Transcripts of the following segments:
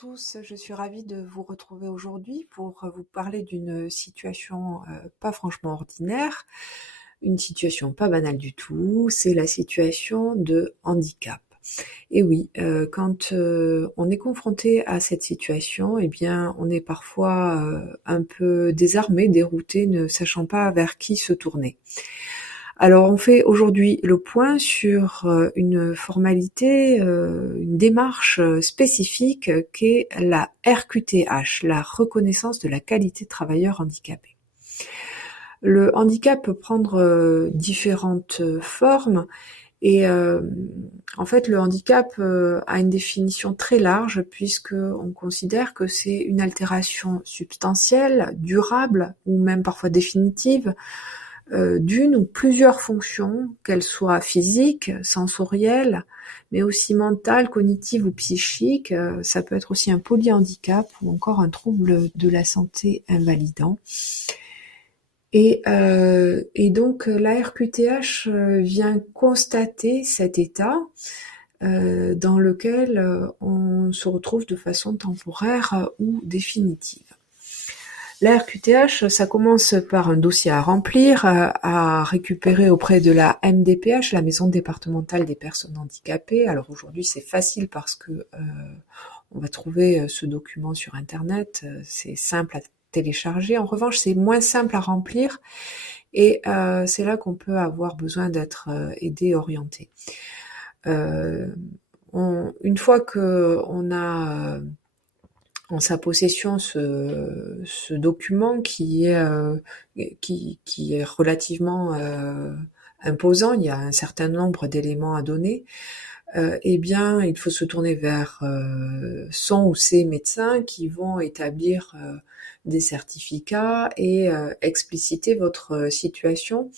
tous, je suis ravie de vous retrouver aujourd'hui pour vous parler d'une situation pas franchement ordinaire, une situation pas banale du tout, c'est la situation de handicap. Et oui, quand on est confronté à cette situation, eh bien, on est parfois un peu désarmé, dérouté, ne sachant pas vers qui se tourner. Alors on fait aujourd'hui le point sur une formalité, une démarche spécifique qu'est la RQTH, la reconnaissance de la qualité de travailleur handicapé. Le handicap peut prendre différentes formes et en fait le handicap a une définition très large puisque on considère que c'est une altération substantielle, durable ou même parfois définitive d'une ou plusieurs fonctions, qu'elles soient physiques, sensorielles, mais aussi mentales, cognitives ou psychiques. Ça peut être aussi un polyhandicap ou encore un trouble de la santé invalidant. Et donc la RQTH vient constater cet état dans lequel on se retrouve de façon temporaire ou définitive. La RQTH, ça commence par un dossier à remplir, à récupérer auprès de la MDPH, la Maison départementale des personnes handicapées. Alors aujourd'hui, c'est facile parce que on va trouver ce document sur Internet, c'est simple à télécharger. En revanche, c'est moins simple à remplir et c'est là qu'on peut avoir besoin d'être aidé, orienté. Une fois que on a en sa possession ce document qui est relativement imposant, il y a un certain nombre d'éléments à donner, eh bien il faut se tourner vers son ou ses médecins qui vont établir des certificats et expliciter votre situation,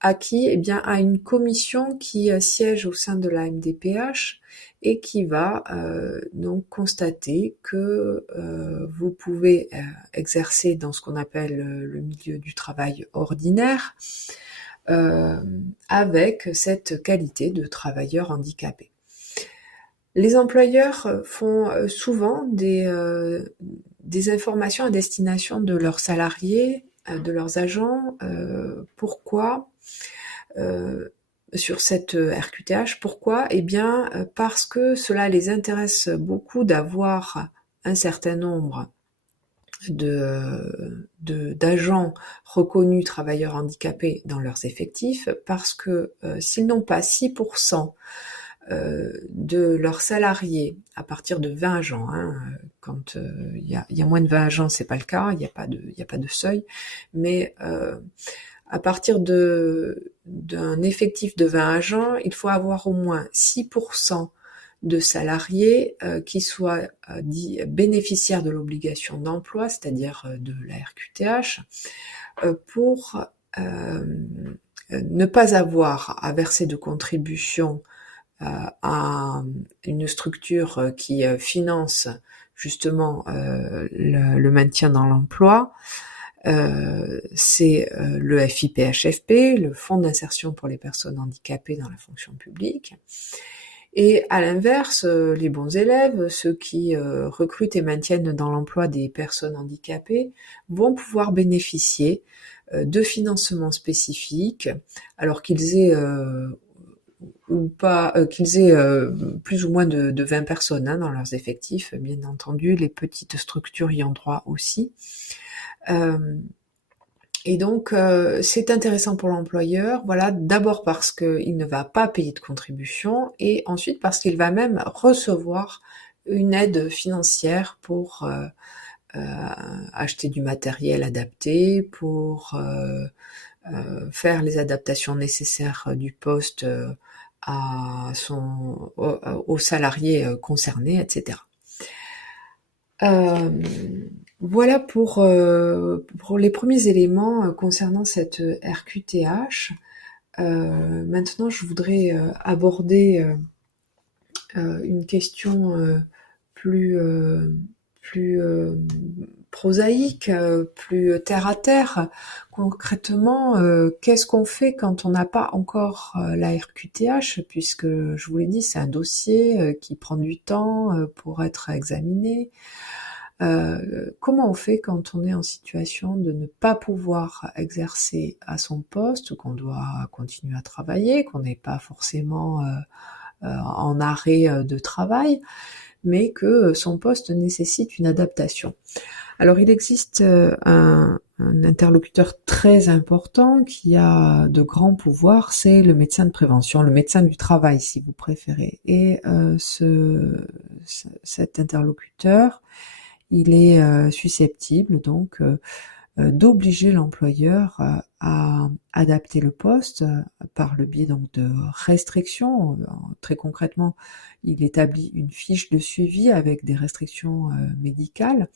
à qui? Eh bien à une commission qui siège au sein de la MDPH et qui va donc constater que vous pouvez exercer dans ce qu'on appelle le milieu du travail ordinaire avec cette qualité de travailleur handicapé. Les employeurs font souvent des informations à destination de leurs salariés, de leurs agents. Pourquoi sur cette RQTH. Pourquoi? Eh bien, parce que cela les intéresse beaucoup d'avoir un certain nombre d'agents reconnus travailleurs handicapés dans leurs effectifs, parce que s'ils n'ont pas 6% de leurs salariés à partir de 20 agents, quand il y a moins de 20 agents, c'est pas le cas, il n'y a pas de seuil, mais à partir d'un effectif de 20 agents, il faut avoir au moins 6% de salariés qui soient dits bénéficiaires de l'obligation d'emploi, c'est-à-dire de la RQTH, pour ne pas avoir à verser de contributions à une structure qui finance justement le maintien dans l'emploi. C'est le FIPHFP, le Fonds d'insertion pour les personnes handicapées dans la fonction publique. Et à l'inverse, les bons élèves, ceux qui recrutent et maintiennent dans l'emploi des personnes handicapées, vont pouvoir bénéficier de financements spécifiques, alors qu'ils aient ou pas, qu'ils aient plus ou moins de 20 personnes dans leurs effectifs. Bien entendu, les petites structures y ont droit aussi. Et donc, c'est intéressant pour l'employeur, voilà, d'abord parce qu'il ne va pas payer de contribution, et ensuite parce qu'il va même recevoir une aide financière pour acheter du matériel adapté, pour faire les adaptations nécessaires du poste aux salariés concernés, etc. Voilà pour les premiers éléments concernant cette RQTH. Maintenant, je voudrais aborder une question plus prosaïque, plus terre à terre. Concrètement, qu'est-ce qu'on fait quand on n'a pas encore la RQTH, puisque je vous l'ai dit, c'est un dossier qui prend du temps pour être examiné. Comment on fait quand on est en situation de ne pas pouvoir exercer à son poste, qu'on doit continuer à travailler, qu'on n'est pas forcément en arrêt de travail, mais que son poste nécessite une adaptation? Alors il existe un interlocuteur très important qui a de grands pouvoirs, c'est le médecin de prévention, le médecin du travail si vous préférez. Et cet interlocuteur, il est susceptible donc d'obliger l'employeur à adapter le poste par le biais donc de restrictions. Très concrètement, il établit une fiche de suivi avec des restrictions médicales,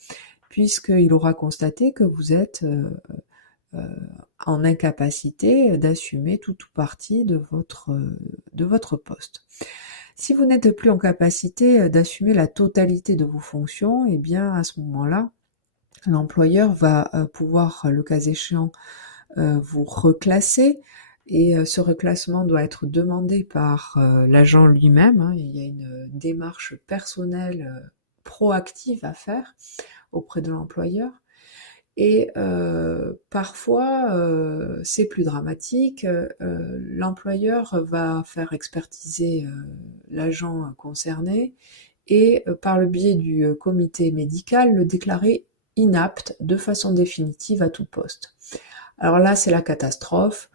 puisqu'il aura constaté que vous êtes en incapacité d'assumer tout ou partie de votre poste. Si vous n'êtes plus en capacité d'assumer la totalité de vos fonctions, eh bien à ce moment-là, l'employeur va pouvoir, le cas échéant, vous reclasser, et ce reclassement doit être demandé par l'agent lui-même, hein. Il y a une démarche personnelle proactive à faire auprès de l'employeur. Et parfois, c'est plus dramatique, l'employeur va faire expertiser l'agent concerné et par le biais du comité médical, le déclarer inapte de façon définitive à tout poste. Alors là, c'est la catastrophe,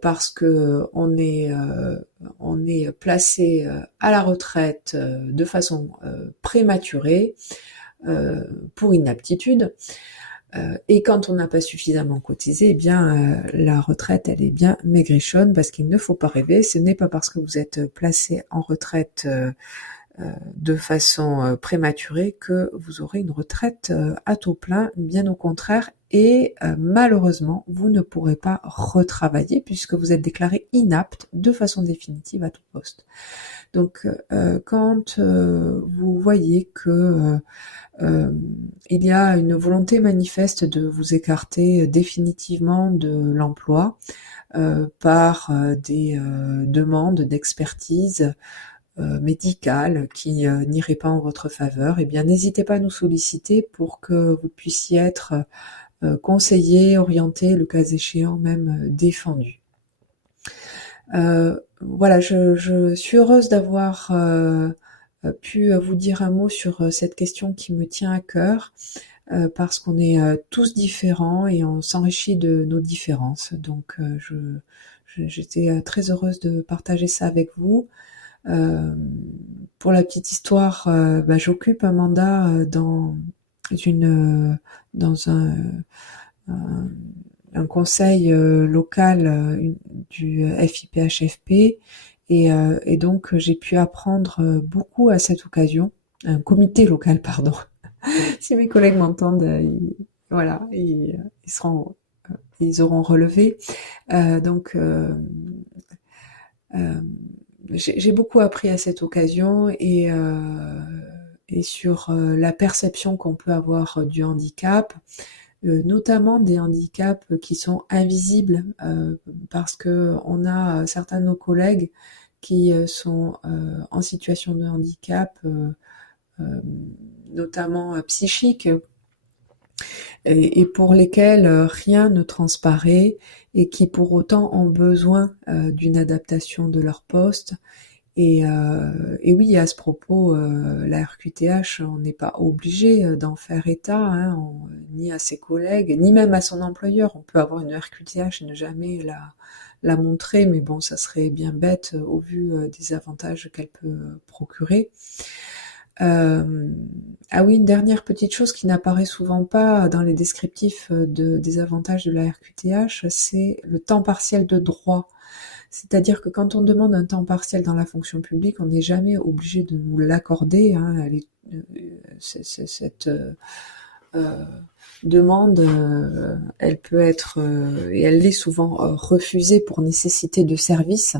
parce que on est placé à la retraite de façon prématurée pour inaptitude. Et quand on n'a pas suffisamment cotisé, eh bien la retraite elle est bien maigrichonne, parce qu'il ne faut pas rêver, ce n'est pas parce que vous êtes placé en retraite de façon prématurée que vous aurez une retraite à taux plein, bien au contraire, et malheureusement vous ne pourrez pas retravailler puisque vous êtes déclaré inapte de façon définitive à tout poste. Donc quand vous voyez que il y a une volonté manifeste de vous écarter définitivement de l'emploi par des demandes d'expertise médicale qui n'irait pas en votre faveur, eh bien n'hésitez pas à nous solliciter pour que vous puissiez être conseillé, orienté, le cas échéant même défendu. Voilà, je suis heureuse d'avoir pu vous dire un mot sur cette question qui me tient à cœur, parce qu'on est tous différents et on s'enrichit de nos différences. Donc j'étais très heureuse de partager ça avec vous. Pour la petite histoire, j'occupe un mandat dans un conseil local du FIPHFP, et donc j'ai pu apprendre beaucoup à cette occasion. Un comité local, pardon. Si mes collègues m'entendent, ils auront relevé. J'ai beaucoup appris à cette occasion, et sur la perception qu'on peut avoir du handicap, notamment des handicaps qui sont invisibles, parce que on a certains de nos collègues qui sont en situation de handicap, notamment psychique, et pour lesquels rien ne transparaît, et qui pour autant ont besoin d'une adaptation de leur poste. Et oui, à ce propos, la RQTH, on n'est pas obligé d'en faire état, hein, ni à ses collègues, ni même à son employeur. On peut avoir une RQTH et ne jamais la montrer, mais bon, ça serait bien bête au vu des avantages qu'elle peut procurer. Ah oui, une dernière petite chose qui n'apparaît souvent pas dans les descriptifs des avantages de la RQTH, c'est le temps partiel de droit. C'est-à-dire que quand on demande un temps partiel dans la fonction publique, on n'est jamais obligé de nous l'accorder, hein. Cette demande, elle peut être, et elle l'est souvent, refusée pour nécessité de service,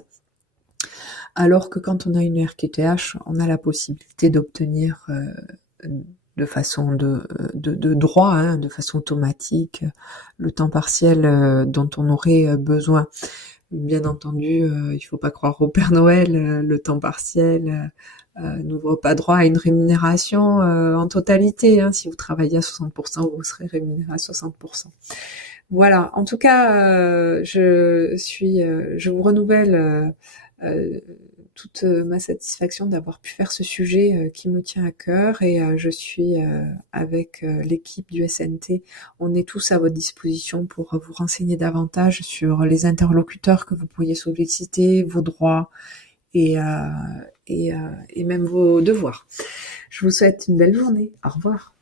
alors que quand on a une RQTH, on a la possibilité d'obtenir de façon de droit, hein, de façon automatique, le temps partiel dont on aurait besoin. Bien entendu, il faut pas croire au Père Noël, le temps partiel n'ouvre pas droit à une rémunération en totalité. Hein. Si vous travaillez à 60%, vous serez rémunéré à 60%. Voilà. En tout cas, je vous renouvelle toute ma satisfaction d'avoir pu faire ce sujet qui me tient à cœur, et je suis avec l'équipe du SNT. On est tous à votre disposition pour vous renseigner davantage sur les interlocuteurs que vous pourriez solliciter, vos droits et même vos devoirs. Je vous souhaite une belle journée. Au revoir.